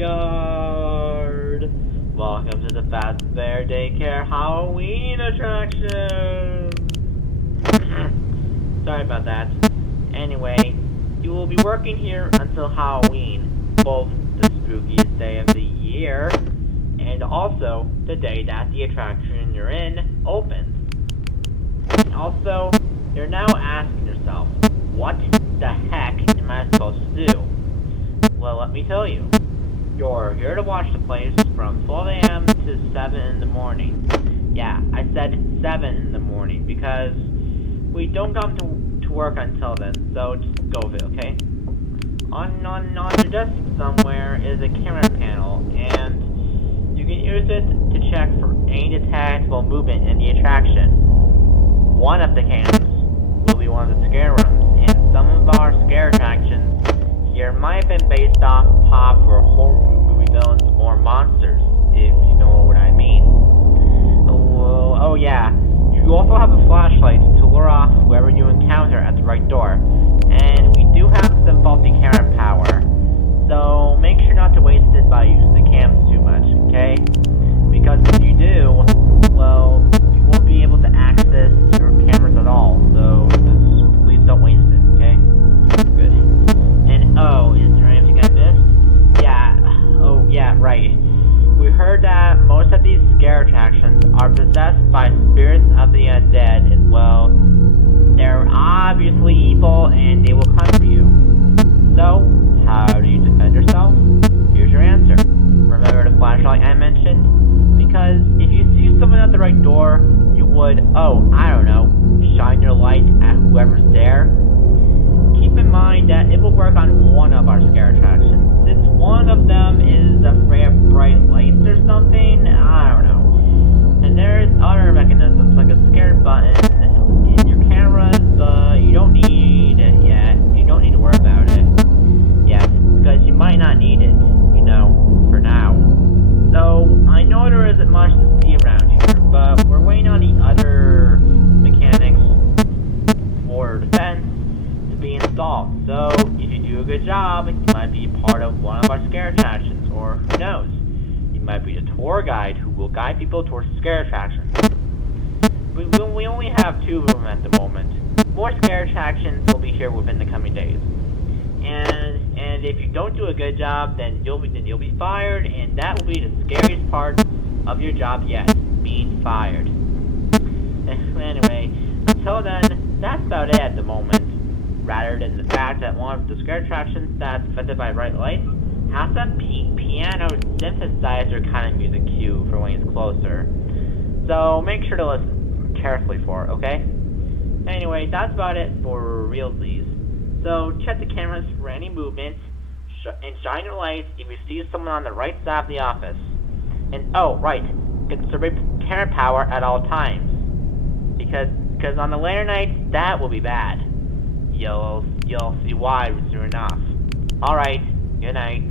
guard! Welcome to the Fazbear Daycare Halloween attraction! Sorry about that. Anyway, you will be working here until Halloween, both the spookiest day of the year, and also the day that the attraction you're in opens. Also, you're now asking yourself, what the heck am I supposed to do? Well, let me tell you. You're here to watch the place from 12 a.m. to 7 in the morning. Yeah, I said 7 in the morning because we don't come to work until then, so just go with it, okay? On your desk somewhere is a camera panel, and you can use it to check for any detectable movement in the attraction. One of the cams will be one of the scare rooms, and some of our scare attractions here might have been based off pop or horror movie villains or monsters, if you know what I mean. Oh yeah, you also have a flashlight to lure off whoever you encounter at the right door, and we do have some faulty camera power, so make sure not to waste it by using the cams too much, okay? Because if you do, well, you won't be able to access your cameras at all, so just please don't waste it, okay? Good. And oh, is there anything I missed? Yeah, right. We heard that most of these scare attractions are possessed by spirits of the undead, and well, they're obviously evil and they will come for you. So, how do you defend yourself? Here's your answer. Remember the flashlight I mentioned? Because if you see someone at the right door, you would, shine your light at whoever's there. Keep in mind that it will work on one of our scare attractions. Since one of them is afraid of bright lights or something, I don't know. And there's other mechanisms like a scare button in your cameras, but you don't need it yet. You don't need to worry about it. Yes, because you might not need it, for now. So, I know there isn't much to see around here, but we're waiting on the other mechanics for defense to be installed. So, if you do a good job, you might be part of one of our scare attractions, or who knows, you might be the tour guide who will guide people towards scare attractions. We only have 2 of them at the moment. More scare attractions will be here within the coming days. And if you don't do a good job, then you'll be fired, and that will be the scariest part of your job yet, being fired. Anyway, until then, that's about it at the moment. Rather than the fact that one of the scare attractions that's affected by bright lights has a piano synthesizer kind of music cue for when he's closer. So make sure to listen carefully for it, okay? Anyway, that's about it for realsies. So check the cameras for any movement, and shine your lights if you see someone on the right side of the office. And oh, right, conserve camera power at all times. Because on the later nights, that will be bad. You'll see why soon enough. Alright, good night.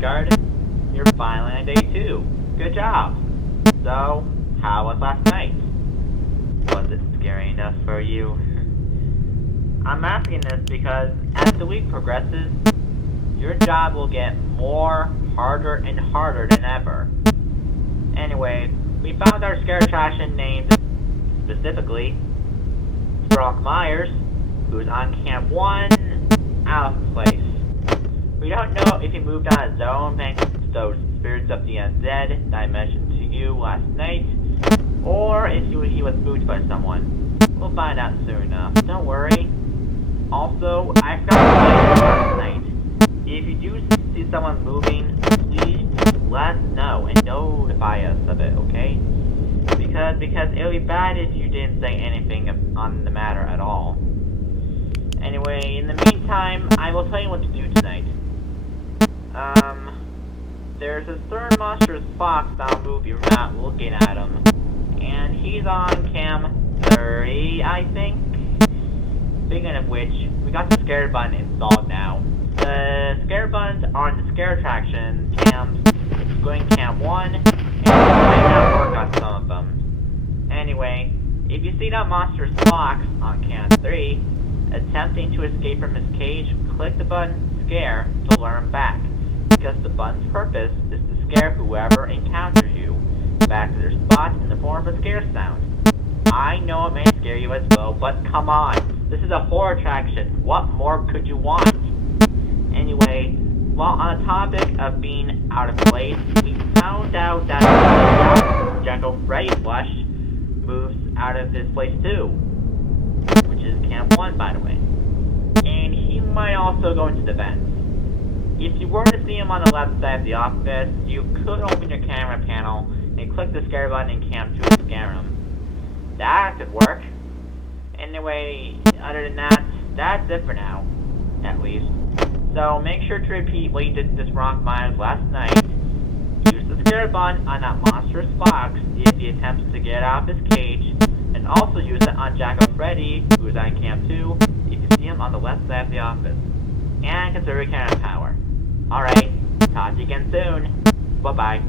guard. You're finally on day 2. Good job. So, how was last night? Was it scary enough for you? I'm asking this because as the week progresses, your job will get harder and harder than ever. Anyway, we found our scare attraction named, specifically, Brock Myers, who's on Camp 1, out of place. We don't know if he moved on his own thanks to those spirits of the undead that I mentioned to you last night, or if he was spooked by someone. We'll find out soon enough, don't worry. Also, I forgot to tell you last night. If you do see someone moving, please let us know and notify us of it, okay? Because it would be bad if you didn't say anything on the matter at all. Anyway, in the meantime, I will tell you what to do tonight. There's a certain monstrous fox that'll move you without looking at him. And he's on cam 30, I think? Speaking of which, we got the scare button installed now. The scare buttons are on the scare attraction cams, going cam 1, and it might not work on some of them. Anyway, if you see that monstrous fox on cam 3, attempting to escape from his cage, click the button scare to lure him back, because the button's purpose is to scare whoever encounters you back to their spot in the form of a scare sound. I know it may scare you as well, but come on, this is a horror attraction. What more could you want? Anyway, while on the topic of being out of place, we found out that Jackal Freddy plush moves out of his place too, which is Camp 1, by the way. And he might also go into the vents. If you were to see him on the left side of the office, you could open your camera panel and click the scare button in Camp 2 to scare him. That could work. Anyway, other than that, that's it for now, at least. So make sure to repeat what you did to this Brock Myers last night. Use the scare button on that monstrous fox if he attempts to get out of his cage, and also use it on Jackal Freddy, who's on Camp 2, if you see him on the left side of the office. And conserve your camera power. Alright, talk to you again soon. Bye-bye.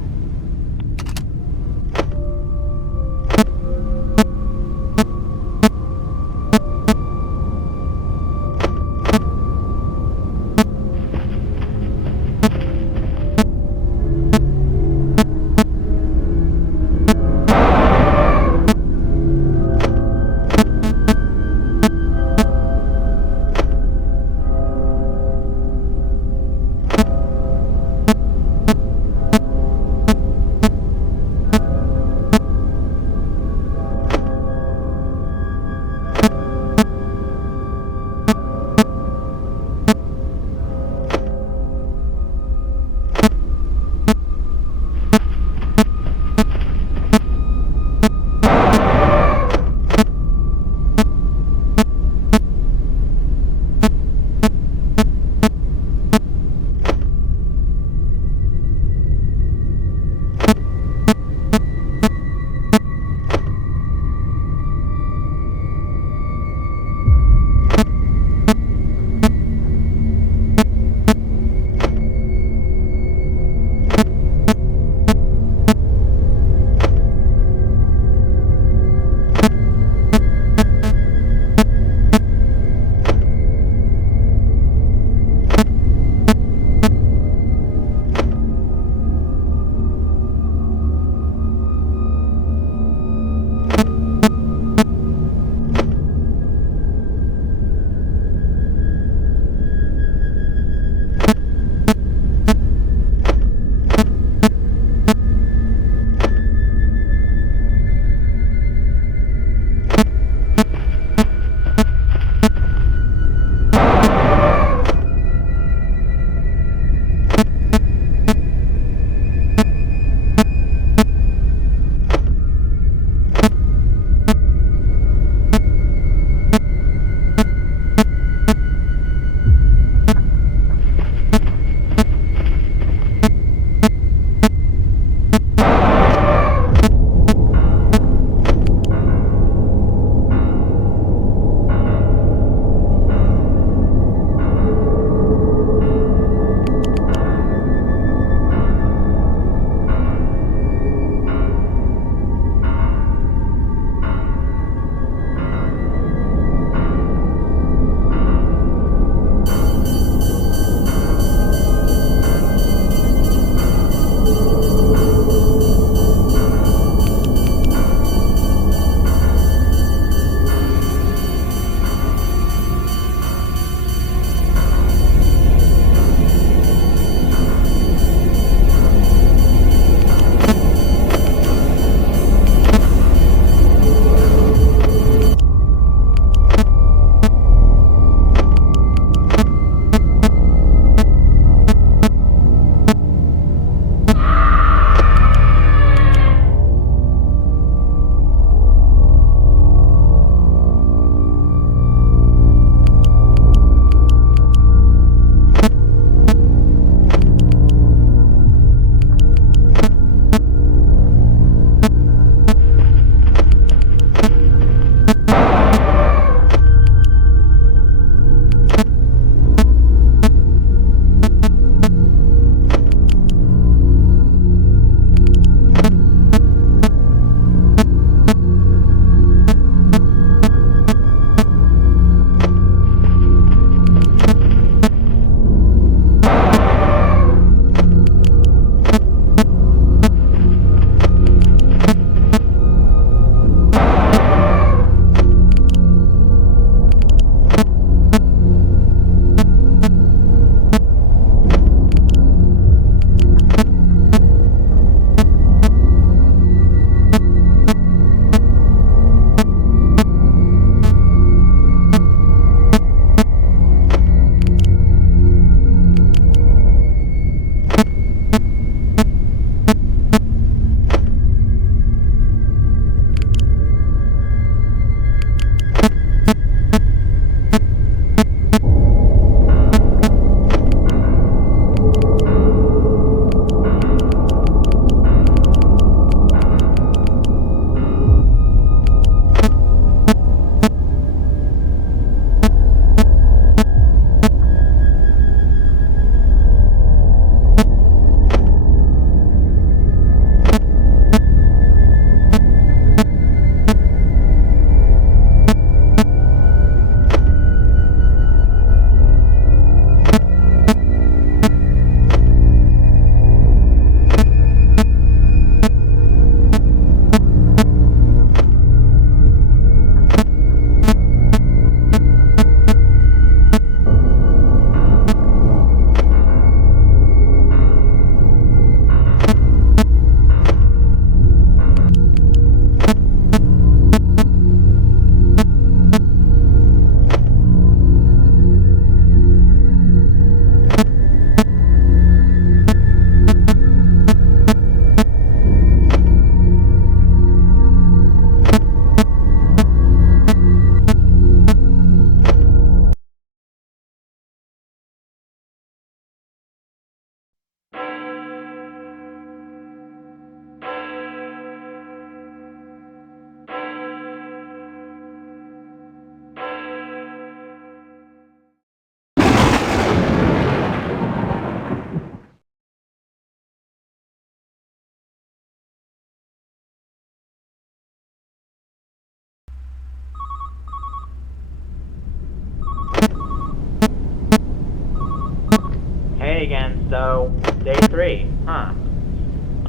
day again, so day 3, huh?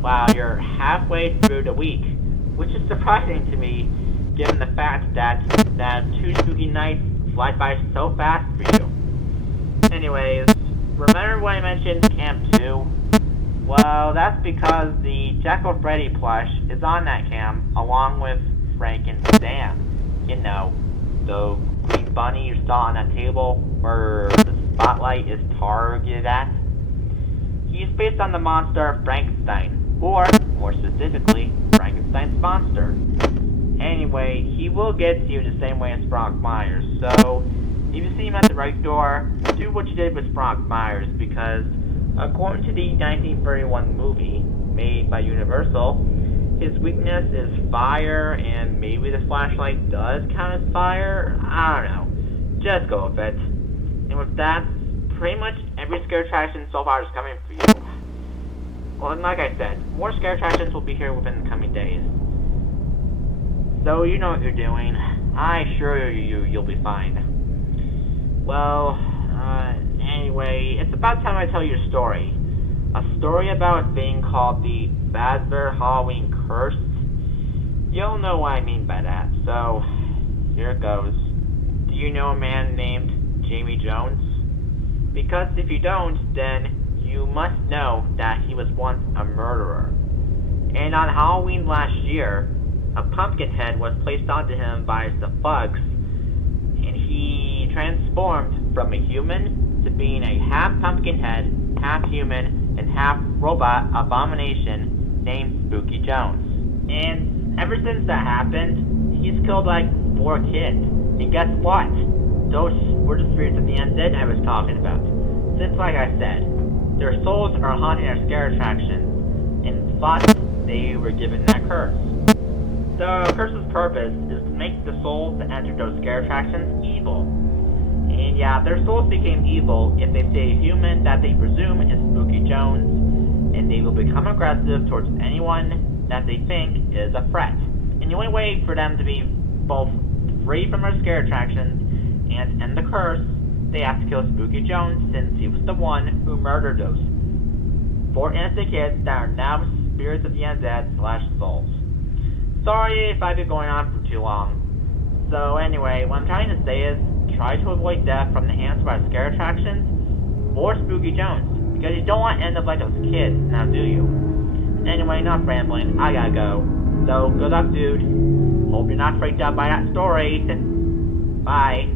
Wow, you're halfway through the week, which is surprising to me, given the fact that 2 spooky nights fly by so fast for you. Anyways, remember when I mentioned Camp 2? Well, that's because the Jekyll Freddy plush is on that cam, along with Frank and Sam. You know, the green bunny you saw on that table where the spotlight is targeted at. He's based on the monster Frankenstein, or, more specifically, Frankenstein's monster. Anyway, he will get to you the same way as Brock Myers, so if you see him at the right door, do what you did with Brock Myers, because according to the 1931 movie made by Universal, his weakness is fire, and maybe the flashlight does count as fire? I don't know. Just go with it. And with that, pretty much every scare attraction so far is coming for you. Well, and like I said, more scare attractions will be here within the coming days. So you know what you're doing. I assure you'll be fine. Well, anyway, it's about time I tell you a story. A story about a thing called the Fazbear Halloween Curse. You'll know what I mean by that, so here it goes. Do you know a man named Jamie Jones? Because if you don't, then you must know that he was once a murderer. And on Halloween last year, a pumpkin head was placed onto him by some bugs, and he transformed from a human to being a half pumpkin head, half human, and half robot abomination named Spooky Jones. And ever since that happened, he's killed like 4 kids. And guess what? Those were the spirits of the undead I was talking about. Since, like I said, their souls are haunting our scare attractions, and thus they were given that curse. The curse's purpose is to make the souls that enter those scare attractions evil. And yeah, their souls became evil if they see a human that they presume is Spooky Jones, and they will become aggressive towards anyone that they think is a threat. And the only way for them to be both free from our scare attractions and end the curse, they have to kill Spooky Jones, since he was the one who murdered those 4 innocent kids that are now spirits of the undead / souls. Sorry if I've been going on for too long. So anyway, what I'm trying to say is, try to avoid death from the hands of our scare attractions or Spooky Jones, because you don't want to end up like those kids, now do you? Anyway, enough rambling, I gotta go. So, good luck, dude. Hope you're not freaked out by that story. Bye.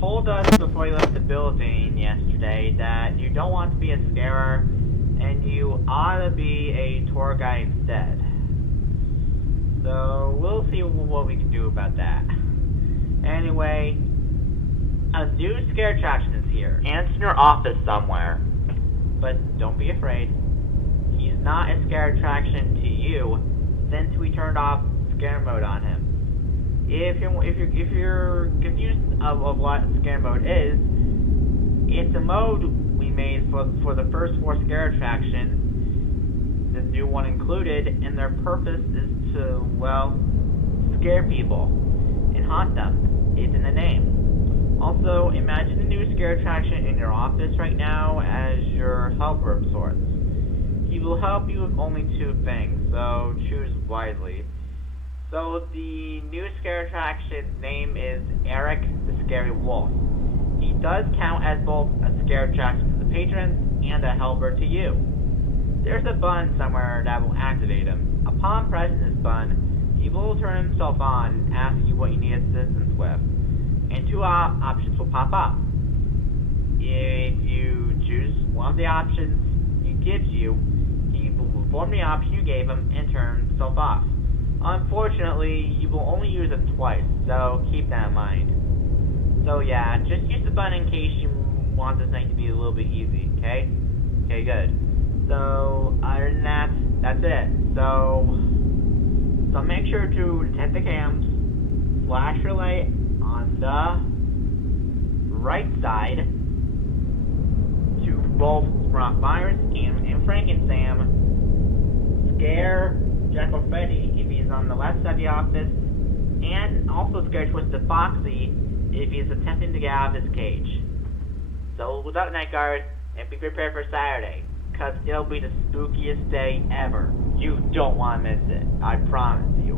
told us before you left the building yesterday that you don't want to be a scarer and you ought to be a tour guide instead. So we'll see what we can do about that. Anyway, a new scare attraction is here, and it's in your office somewhere. But don't be afraid. He's not a scare attraction to you since we turned off scare mode on him. If you're confused of what scare mode is, it's a mode we made for the first 4 scare attractions, the new one included, and their purpose is to, well, scare people and haunt them. It's in the name. Also, imagine a new scare attraction in your office right now as your helper of sorts. He will help you with only 2 things, so choose wisely. So the new scare attraction name is Eric the Scary Wolf. He does count as both a scare attraction to the patrons and a helper to you. There's a button somewhere that will activate him. Upon pressing this button, he will turn himself on and ask you what you need assistance with. And 2 options will pop up. If you choose one of the options he gives you, he will perform the option you gave him and turn himself off. Unfortunately, you will only use it twice, so keep that in mind. So yeah, just use the button in case you want this thing to be a little bit easy, okay? Okay, good. So, other than that, that's it. So make sure to detect the cams, flash your light on the right side to both Rock Myers and Franken-Sam, scare Jack or Freddy if he's on the left side of the office, and also scare Twisted Foxy if he's attempting to get out of his cage. So without Night Guard, and be prepared for Saturday, because it'll be the spookiest day ever. You don't want to miss it, I promise you.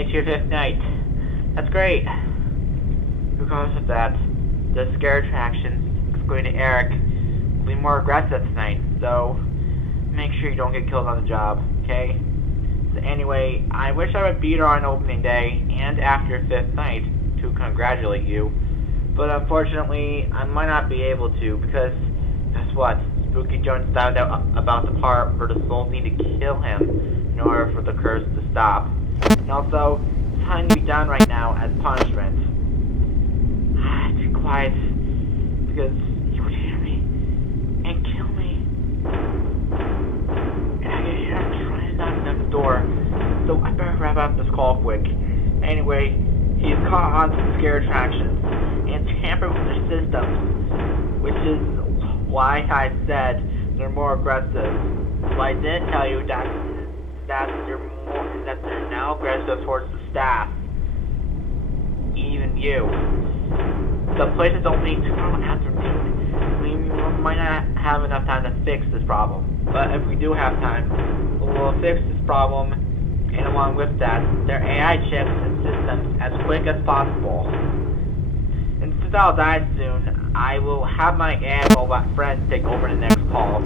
made it to your 5th night. That's great. Because of that, the scare attractions, excluding Eric, will be more aggressive tonight, so make sure you don't get killed on the job, okay? So anyway, I wish I would be there on opening day and after your 5th night to congratulate you, but unfortunately, I might not be able to because, guess what? Spooky Jones found out about the part where the souls need to kill him in order for the curse to stop. And also, it's time to be done right now as punishment. Be quiet, because he would hear me and kill me. And I can hear him trying to knock on the door, so I better wrap up this call quick. Anyway, he's caught on some scare attractions and tampered with their systems, which is why I said they're more aggressive. But I did tell you that they're now aggressive towards the staff, even you. The place is opening tomorrow afternoon. We might not have enough time to fix this problem, but if we do have time, we'll fix this problem, and along with that, their AI chips and systems as quick as possible. And since I'll die soon, I will have my AI robot friend take over the next call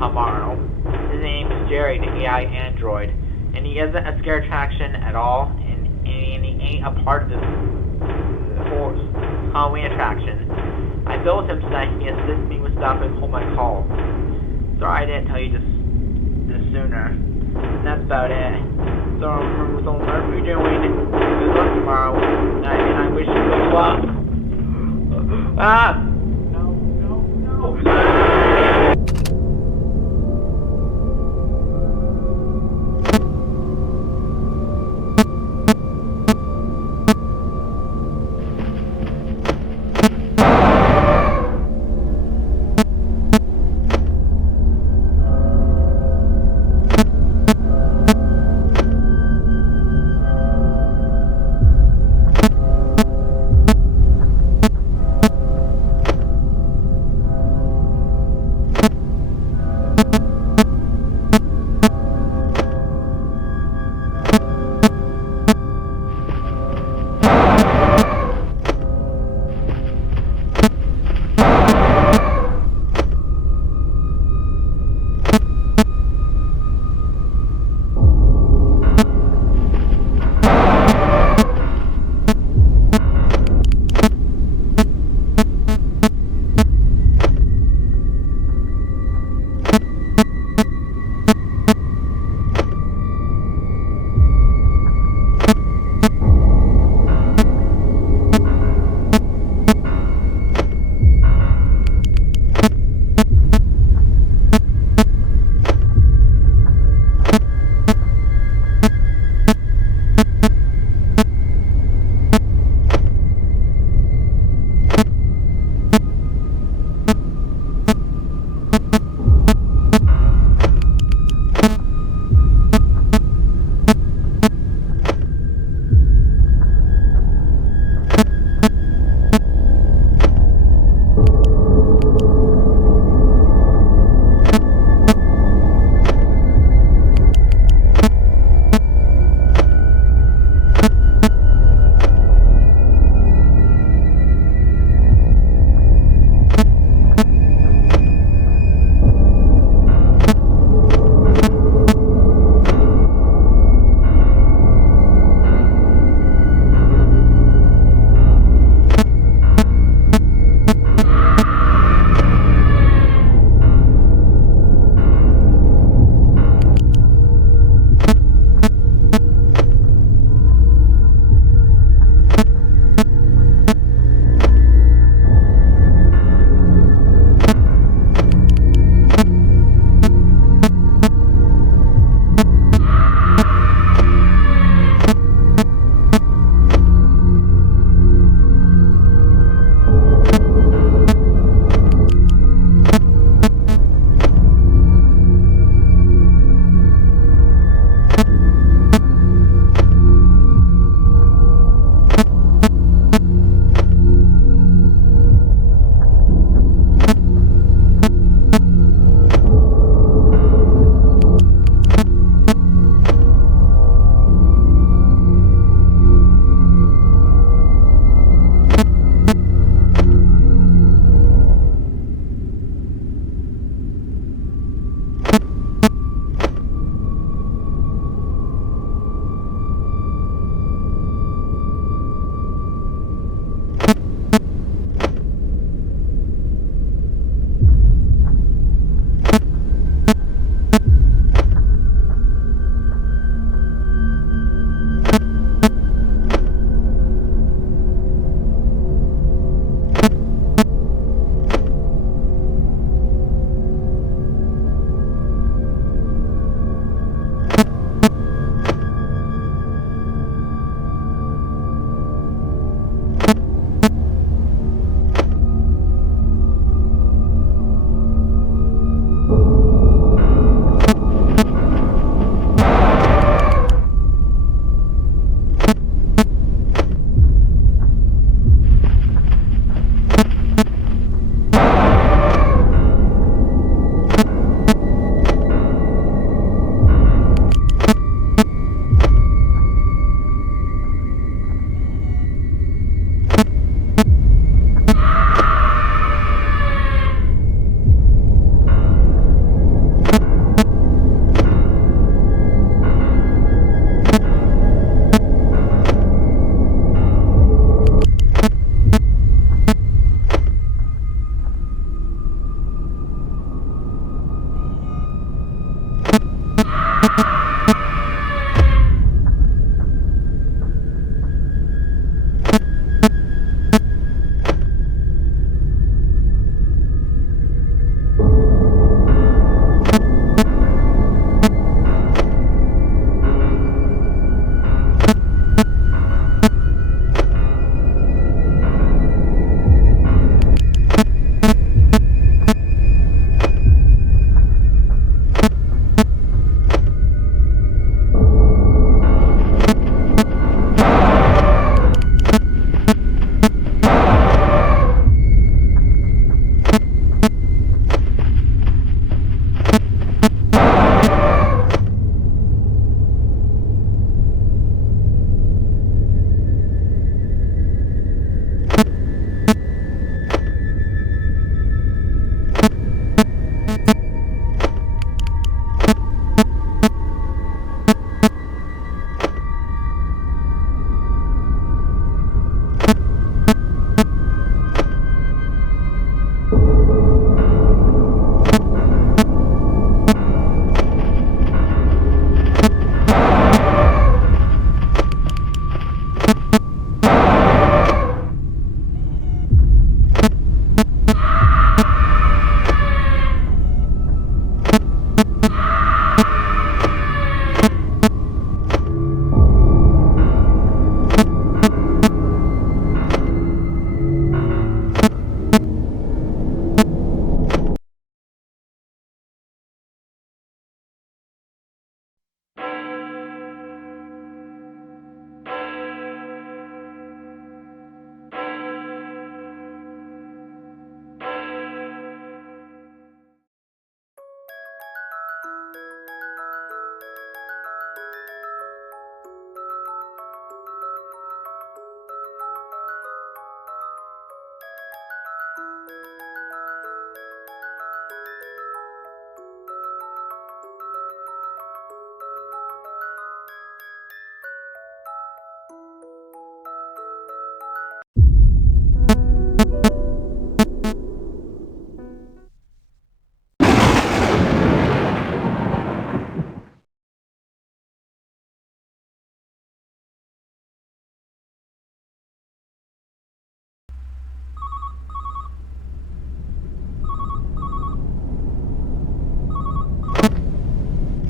tomorrow. His name is Jerry, the AI android, and he isn't a scare attraction at all, and he ain't a part of this Halloween attraction. I built him so that he assists me with stuff and hold my calls. Sorry I didn't tell you this sooner. And that's about it. So remember what you're doing. Good luck tomorrow, and I wish you good luck. Ah! No, no, no!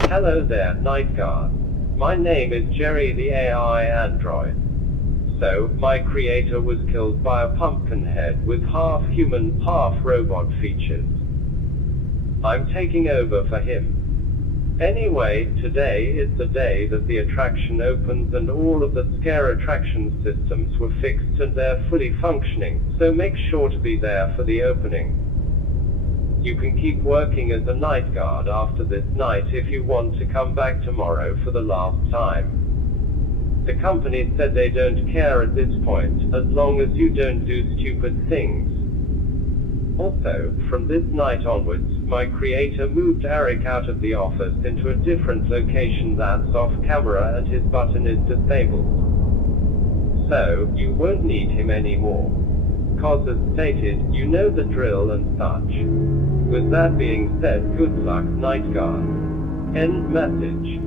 Hello there, Night Guard. My name is Jerry the AI android. So, my creator was killed by a pumpkin head with half human, half robot features. I'm taking over for him. Anyway, today is the day that the attraction opens and all of the scare attraction systems were fixed and they're fully functioning, so make sure to be there for the opening. You can keep working as a night guard after this night if you want to come back tomorrow for the last time. The company said they don't care at this point, as long as you don't do stupid things. Also, from this night onwards, my creator moved Eric out of the office into a different location that's off camera and his button is disabled. So, you won't need him anymore. Cause as stated, you know the drill and such. With that being said, good luck, Night Guard. End message.